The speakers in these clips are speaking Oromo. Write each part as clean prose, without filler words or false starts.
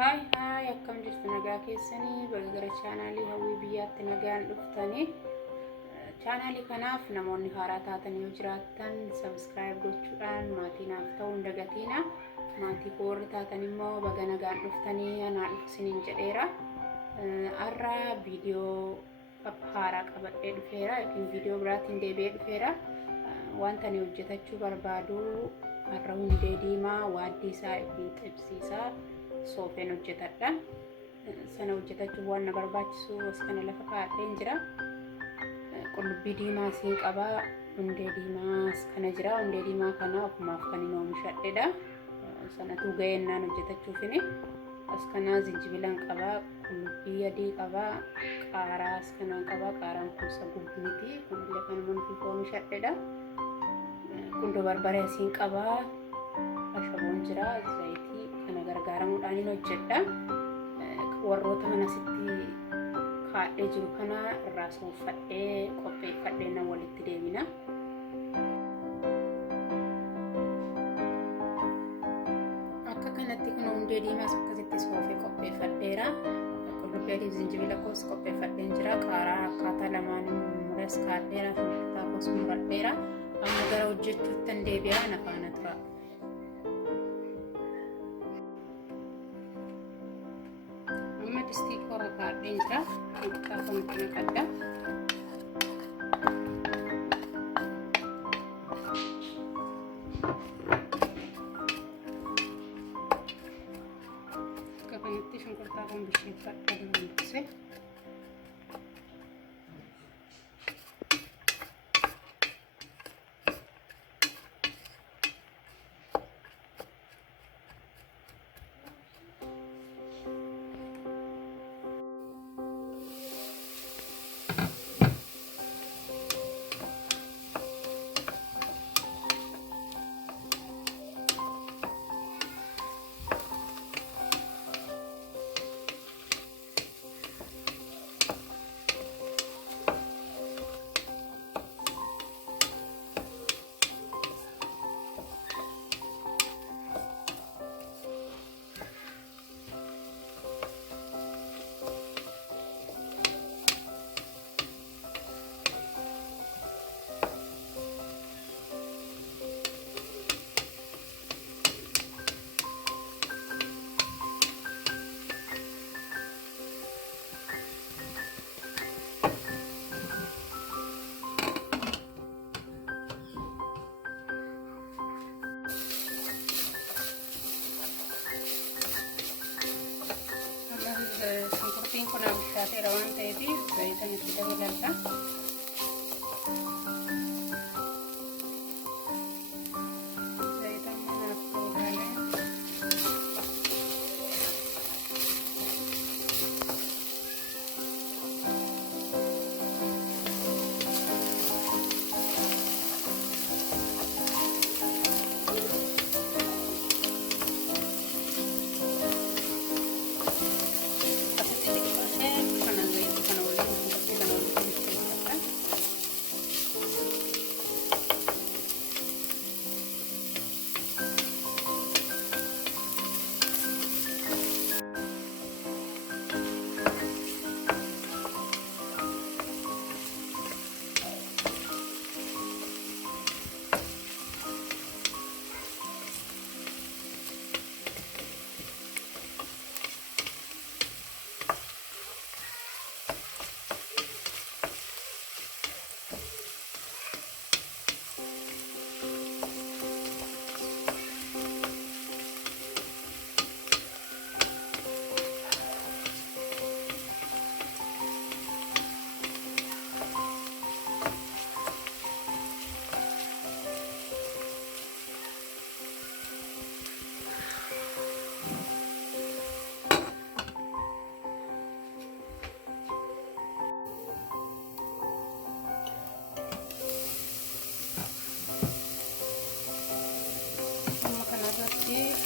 Hai akkam jirtu nagaa keessanii gara chaanaalii Hawwii Biyyaatti nagaan dhuftanii chaanaalii kanaaf namoonni haaraa taatan yoo jiraattan subscribe gochuudhaan maatii naaf ta'uu hin dagatina. Maatii koorri taatan immoo baga nagaan dhuftanii anaa dhufsiniin jedheera. Har'a viidiyoo haaraa qabadhee dhufeera yookiin viidiyoo biraatiin deebi'ee dhufeera. Wanta ani hojjetachuu barbaadu har'a hundee diimaa waaddii isaa yookiin xibsiisaa soofeen hojjetadha. Sana hojjetachuuf waan na barbaachisu as kana lafa kaa'een jira. Qullubbii diimaa siin qaba, hundee diimaas kana jira. Hundee diimaa kana ofumaaf kan inni oomishadheedha. Sanatu ga'eennaan hojjetachuufini. As kana zinjibilan qaba, qullubbii adii qaba, qaaraas kana qaba. Qaaraan kun sagubbiti, kunillee kan inni oomishadheedha. Qundoo barbaree siin qaba, ashaboon jira, zayitii kana gargaaramuudhaan hin hojjedha. Warroota kana sitti kaadhee jiru kana irraa soofadhee qopheeffadhee nan walitti deemina. Akka kanatti kun hundee diimaas akkasitti soofee qopheeffadheera. Qullubbii adii zinjibila koos qopheeffadheen jira. Qaaraa akkaataa lamaan muras kaadheera, shunkurtaa koos muradheera. Amma gara hojjechuuttan deebi'aa na faana tura. Distii koora kaadheen jira. Shunkurtaa kun naqadha. Akka kanatti shunkurtaa kun bisheeffadha dubbise. Shunkurtiin kun abishaateera waan ta'eef zayitan itti dabaladha. Zayitan manaaf ta'uudhaan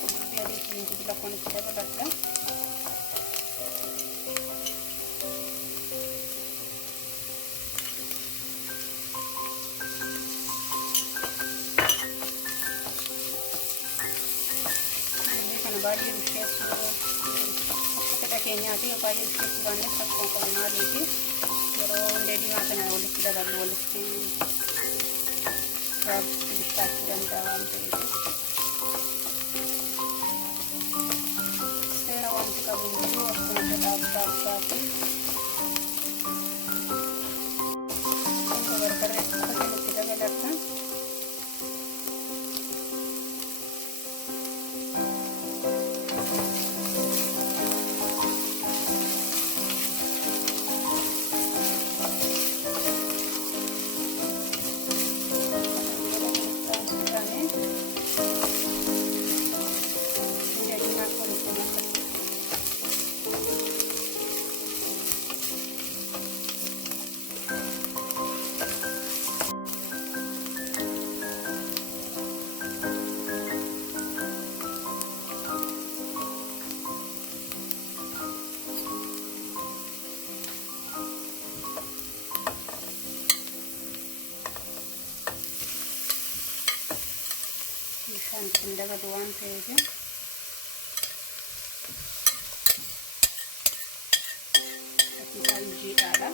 qullubbii adii zinjibila kun itti dabaladha. baay'ee bisheessu akka keenyaati baay'ee bisheessu baannee akkuma qormaanii fi yeroo hundee diimaa kana walitti daballu walitti bishaachuu danda'a waan ta'eef seera wanti qabu jiru akkuma dhaabbataati. Bishaan kan dabalu waan ta'eef asii jiidhaadha.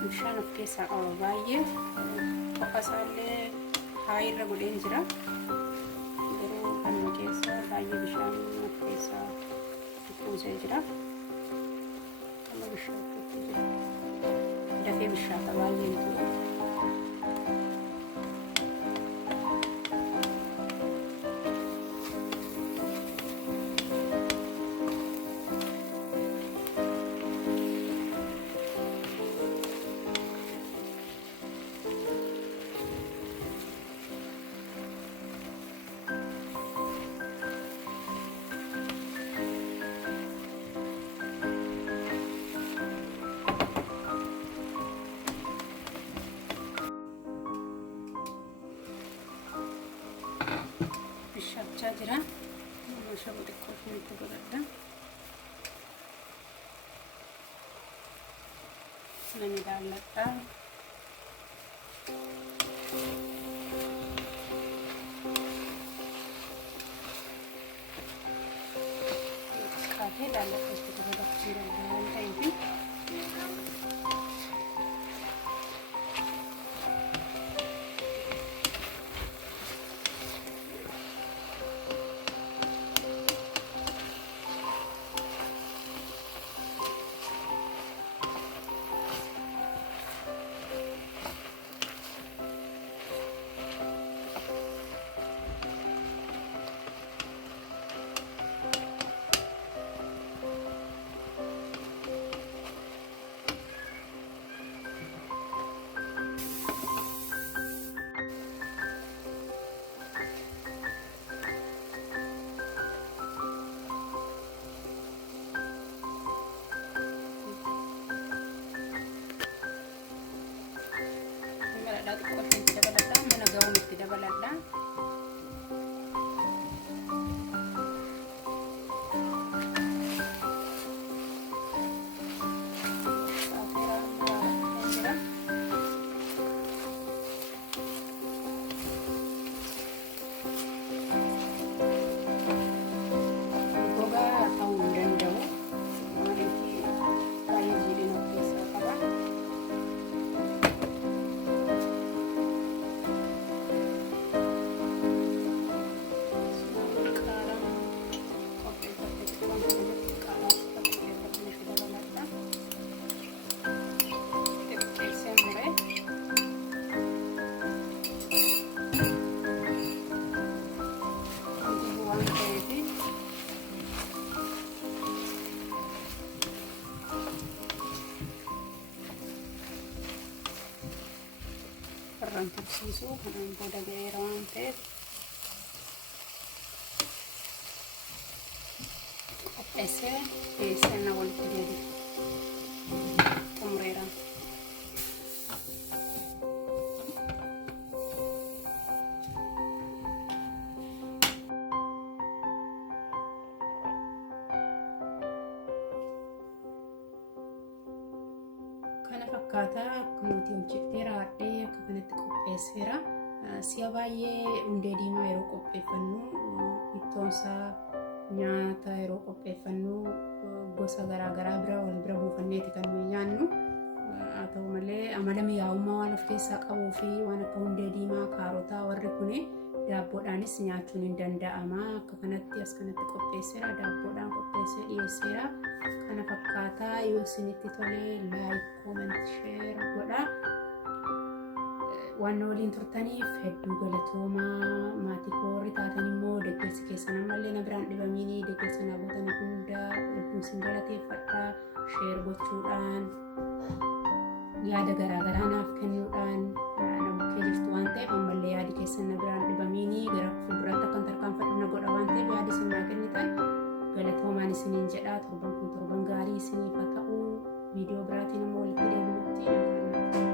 Bishaan of keessaa qaba baay'ee qofaasaallee haayirra godheen jira garuu kanuma keessa baay'ee bishaan of keessaa kuusee jira amma bishaan kuusee jira dafee bishaata baay'ee jiru. Bishaachaa jira. Shabu xiqqoo shanitti godhadha. Nan ilaalladha. Kaatee ilaalladha itti godhachuu danda'a waan ta'eef. barbachiisu kanaan booda ga'eera waan ta'eef qopheessee dhiyeessee walitti deebi'e xumureera. Kana fakkaataa akkuma hojjettee raadhee akka kanatti qopheesseera. Si'a baay'ee hundee diimaa yeroo qopheeffannu ittoonsaa nyaata yeroo qopheeffannu gosa garaagaraa bira wal bira buufanneeti kan nuyi nyaannu. Haa ta'u malee amala mi'aawummaa waan of keessaa qabuu fi waan akka hundee diimaa, kaarotaa warri kun daabboodhaanis nyaachuun hin danda'ama. Akka kanatti as kanatti qopheesseera. Daabboodhaan qopheessee dhiyeesseera. Kana fakkaataa yoo isinitti tolee like, comment, share godhaa. Waan waliin turtaniif hedduu galatoomaa. Maatii koo warri taatan immoo deeggarsi keessan ammallee na biraan dhibamiini. Deeggarsa na gootanii hunda hedduu isin galateeffadha. Share gochuudhaan yaada garaagaraa naaf kennuudhaan na bukkee jirtu waan ta'eef ammallee yaadi keessan na biraan dhibamiini. Gara fuulduraatti akkan tarkaanfadhu na godha waan ta'eef yaadi isin naa kennitan galatoomaan isiniin jedhaa. Torban kun torban gaarii isiniif haa ta'u. Viidiyoo biraatiin immoo walitti deebinutti